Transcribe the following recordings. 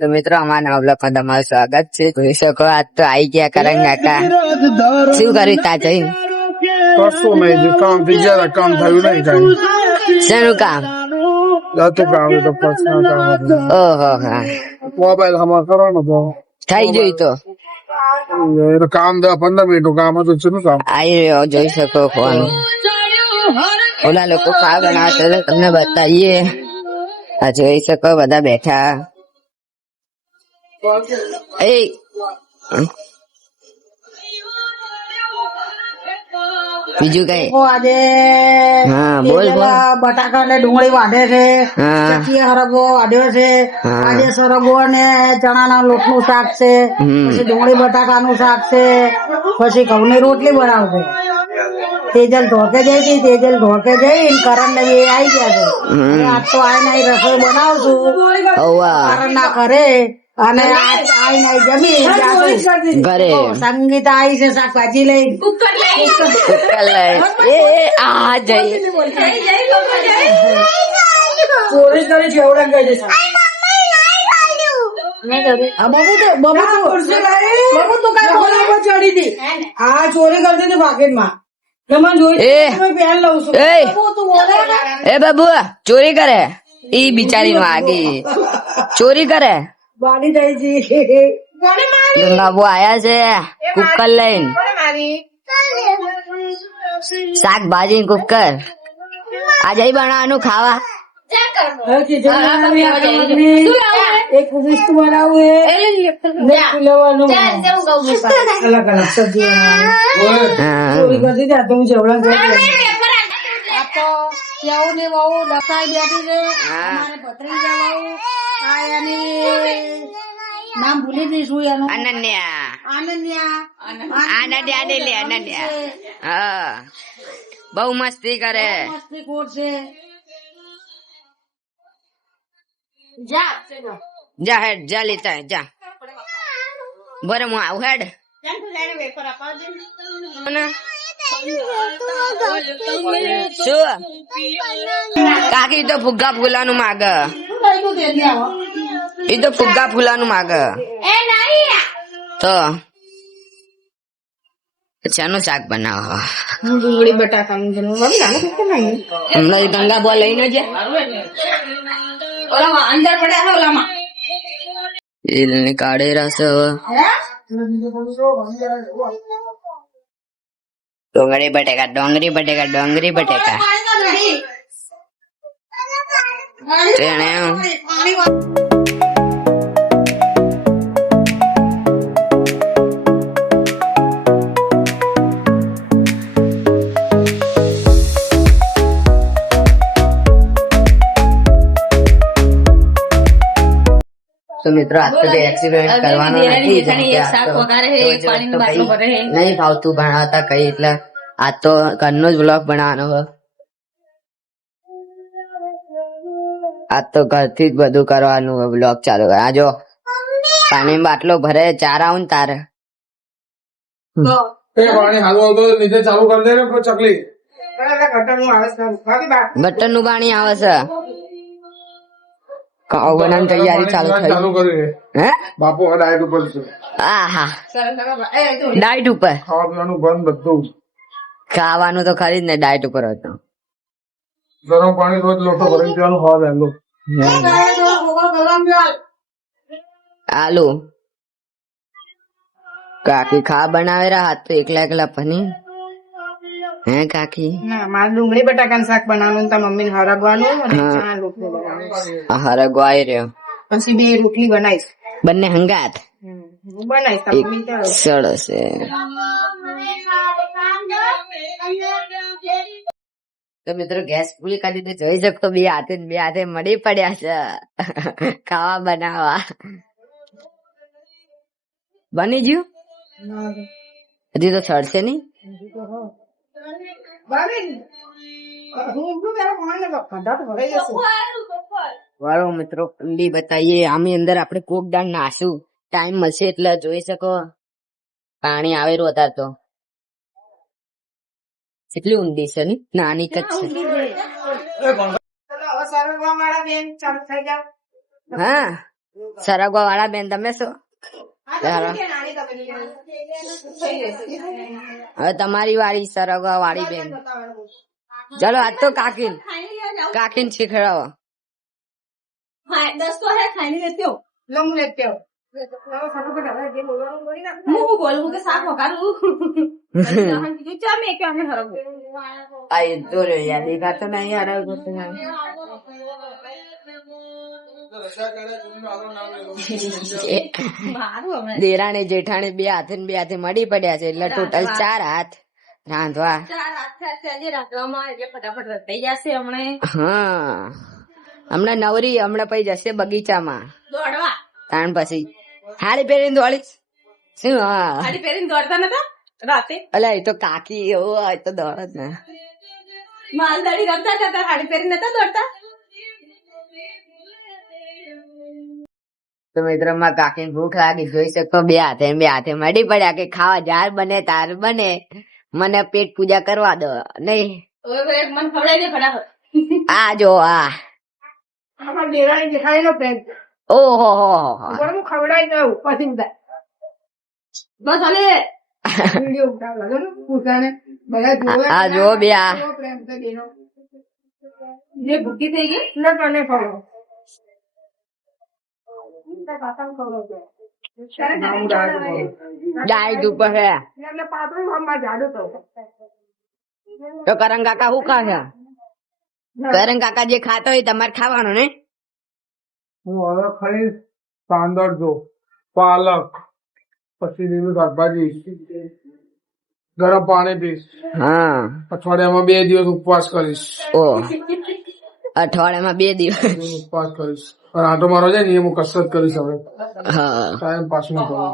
તો મિત્રો અમારા નવા બ્લોગમાં તમારું સ્વાગત છે. જોઈ શકો આજ તો આવી ગયા કરંગ કાકા. શું કર્યું તા જઈને? કશું નહીં, જે કામ થઈ ગયા કામ થયું નહીં કઈ. શેનું કામ? જાતે કામ તો પર્સનલ કામ ઓહો હા મોબાઈલ હમણાં કરવાનો તો થઈ ગયું તો એ કામ 10-15 મિનિટનું કામ હતું. શું કામ? આવી રહ્યો જોઈ શકો ફોન. ઓલા લોકો ખા બનાવશે તો તમને બતાવીએ. આ જોઈ શકો બધા બેઠા. એ બીજું કઈ? આજે હા બોલ બોલ. બટાકા ને ડુંગળી વાઢે છે. હા ચકી હરગો વાઢ્યો છે. હા. આજે સરગવો ને ચણાના લોટ નું શાક છે. પછી ડુંગળી બટાકા નું શાક છે. પછી ઘઉં ની રોટલી બનાવશે. તેજલ ધોકે જઈ હતી, તેજલ ધોકે જઈ કરણ ને એ આવી ગયા છે. અને આજ તો આઈ રસોઈ બનાવશું ઓવા કરણ ના ઘરે. અને આજ આઈ જમી જાશું. ઘરે સંગીતા આવી છે શાકભાજી લઈ. કુકર લઈ. એ આ જઈ ચોરી કરી છે એવડા ગઈ છે. હા ચોરી કરતી હતી પાકીટમાં. એ બાબુ ચોરી કરે. ઈ બિચારી નું આગી ચોરી કરે. વાડી થઈ છે. ગંગાબુ આયા છે કુકર લઈને. શાકભાજી કુકર આ જઈ બનાવવાનું ખાવા. એક લિસ્ટ બનાવવું લેવાનું અલગ અલગ સબ્જી ચોરી કરતી હતી. તો હું જવડા કેવું ને બહુ ડકાઈ બેઠી છે. અમારે ભત્રીજા બહુ આ એની નામ ભૂલી દઈશું એનું. અનન્યા આનંદ્યા લે અનન્યા. હા બહુ મસ્તી કરે. મસ્તી કોટ છે. જા હેડ જા લેતા હે, જા બરે હું આવું હેડ. શું કાકી તો ફુગ્ગા ફૂલાનું માગ. એ તો ફુગ્ગા ફૂલાનું માગ. તો શાનું શાક બનાવો? ડુંગળી બટાકાનું હમણાં ગંગા બોલ લઈને જ અંદર પડ્યા ઓલામાં એને કાઢે રસ. ડોંગરી બટેકા ડોંગરી બટેકા ડોંગરી બટેકા તેને તો મિત્રો આજ તો એક્સપેરિમેન્ટ કરવાનો નથી. નહીં ભાવતું ભણાવતા કઈ એટલે આજ તો ઘરનો જ બ્લોગ બનાવવાનો. આજ તો ઘરથી જ બધું કરવાનું બ્લોગ ચાલુ. આ જો પાણી બાટલો ભરે ચાર આવું ને તારે પાણી હાલવા તો નીચે ચાલુ કરી દે ને ચકલી. બટન નું પાણી આવે છે. ખાવા બનાવવાની તૈયારી ચાલુ ચાલુ થઈ. કરી હે બાપુ ડાયટ ઉપર છે. આહા ડાયટ ઉપર. ખાવા પીવાનું બંધ બધું. ખાવાનું તો ખરી જ ને ડાયટ ઉપર હતો. ગરમ પાણી રોજ લોટો ભરી દેવાનું ખાવા વહેલું. આલુ કાકી ખા બનાવે રહ્યા હાથ તો એકલા એકલા પની. હે કાકી મારે ડુંગળી બટાકાનું શાક બનાવવાનું. તાર મમ્મી ને હરગવાનું અને ચણા રોટલી બનાવવાનું. હરગવાઈ રહ્યો. પછી બે રોટલી બનાવીશ. બંને હંગાત બનાવીશ તાર મમ્મી ત્યાં. સરસ છે. તો મિત્રો ગેસ પૂરી કરી દે. જોઈ શકતો બે હાથે મળી પડ્યા છે ખાવા બનાવવા. બની ગયું હજી તો ચડશે નહી. વાળો મિત્રો કુંડી બતાવીએ. આમી અંદર આપણે કોક દાળ નાશું. ટાઈમ મળશે એટલે જોઈ શકો. પાણી આવેલું અત્યારે તો કેટલી ઊંડી છે ની નાની કચ્છ છે. હા સરગવા વાળા બેન તમે શું ચાલો હવે તમારી વાળી સરગવા વાળી બેન ચલો આજ તો કાકીન શીખડાવો 10 तो है खाने देते हो લઉં લેતે હો मुंह बोलूं के साथ होगा तू क्या मैं क्या मैं हरब આ એ તો રે યાર દેખાતો નહીં યાર मारू हमें દેરાણી જેઠાણી બે હાથે ને બે હાથે મળી પડ્યા છે એટલે ટોટલ 4 હાથ રાંધવા 4 हाथ से આજે રાખવામાં એટલે ફટાફટ રતાઈ જશે હમણે હા હમણાં નવરી હમણાં પછી જશે બગીચામાં દોડવા તાણ પછી હારી પહેરીને દોડીશ શું હા ખાલી પહેરીને દોડતા નતા રાતે અલા એ તો કાકી એવો હોય તો દોડ જ ને માલધારી રમતા જતા ખાલી પહેરીને નતા દોડતા તો મિત્રો માં કાકીને ભૂખ લાગી જોઈ શકો બે હાથે મળી પડ્યા કે ખાવા જાર બને તાર બને મને પેટ પૂજા કરવા દો નહીં ઓય એક મન ખવડાવી દે ફટાફટ આ જો આ અમાર દેરાણી જેઠાણી નો પ્રેમ ઓહો હો પણ હું ખવડાવી દઉં પછી બધા બસ હાલે વિડીયો ઉતારવા દો ને પૂછાને બધા જોવે આ જો બે આ કેવો પ્રેમ છે બેનો જે ભૂખી થઈ ગઈ ન તને ખવડાવ પાછળ ખવડાવજો ડાયટ ઉપર હે એટલે પાછળ હમણાં જાડો તો તો કરંગ કાકા શું ખાશે કરંગ કાકા જે ખાતો હોય તમારે ખાવાનું ને હું હવે ખાઈશ તાંદળ જો પાલક પછી લીલું શાકભાજી ગરમ પાણી પીશ હા અઠવાડિયામાં 2 દિવસ ઉપવાસ કરીશ ઓ અઠવાડિયામાં 2 દિવસ ઉપવાસ કરીશ અને આટો મારો જાય ને એ હું કસરત કરીશ હવે હા ટાઈમ પાસ ન કરું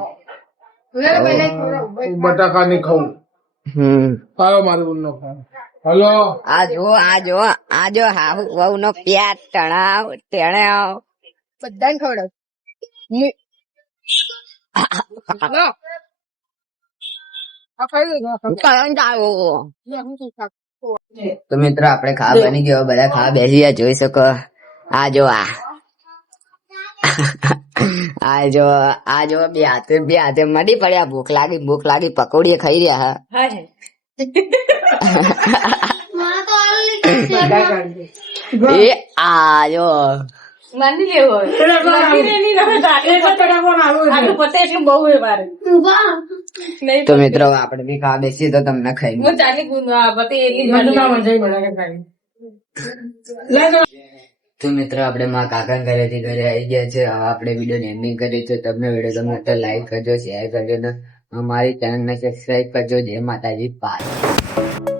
પેલા હું બટાકા નહીં ખાઉં હાલો મારી બુન નો ખાવ હલો આ જો હા વહુ નો પ્યાર તણાવ તણાવ બધાને ખવડાવ તો મિત્રો આપણે ખાવા બની ગયો બધા ખાવા બેસી ગયા જોઈ શકો આ જો આ જો બે હાથે મળી પડ્યા ભૂખ લાગી પકોડી ખાઈ રહ્યા હા એ આ જો માની લેવો આટલું પતે એટલું બહુ હે મારે નહીં તો મિત્રો આપણે બી ખાવા બેસીએ તો તમને ખાઈ હું ચાલી પતે એટલી તો મિત્રો આપણે માં કાકા ઘરેથી ઘરે આવી ગયા છે હવે આપણે વિડીયો એન્ડિંગ કરી છે તમને વિડીયો ગમે તો લાઈક કરજો શેર કરજો ને અમારી ચેનલ ને સબસ્ક્રાઇબ કરજો જય માતાજી પાછ